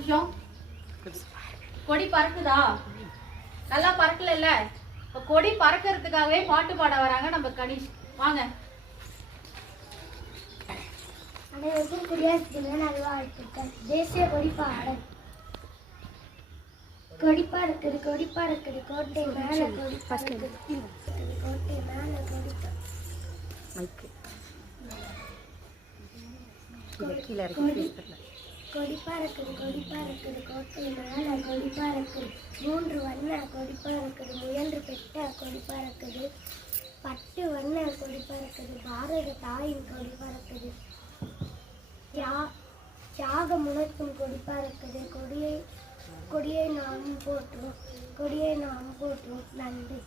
நிமிஷம். கொடி பறக்குதா? நல்லா பறக்கல இல்ல? இப்ப கொடி பறக்கிறதுக்காகவே பாட்டு பாட வராங்க நம்ம கணேஷ். வாங்க. அனைவருக்கும் குடியரசு தின நல்வாழ்த்துக்கள். தேசிய கொடி பாடல். கொடி பறக்குது கொடி பறக்குது கோட்டை மேல கொடி பறக்குது கோட்டை மேல கொடி கொடி பறக்குது கொடி பறக்குது கோட்டை மேல கொடி பறக்குது 3 வண்ண கொடி பறக்குது முயன்று பெட்ட கொடி பறக்குது 10 வண்ண கொடி பறக்குது பாரத தாயின் கொடி பறக்குது தியாகம் உணர்த்தும் கொடி பறக்குது கொடியை நாம் போற்றுவோம் நன்றி.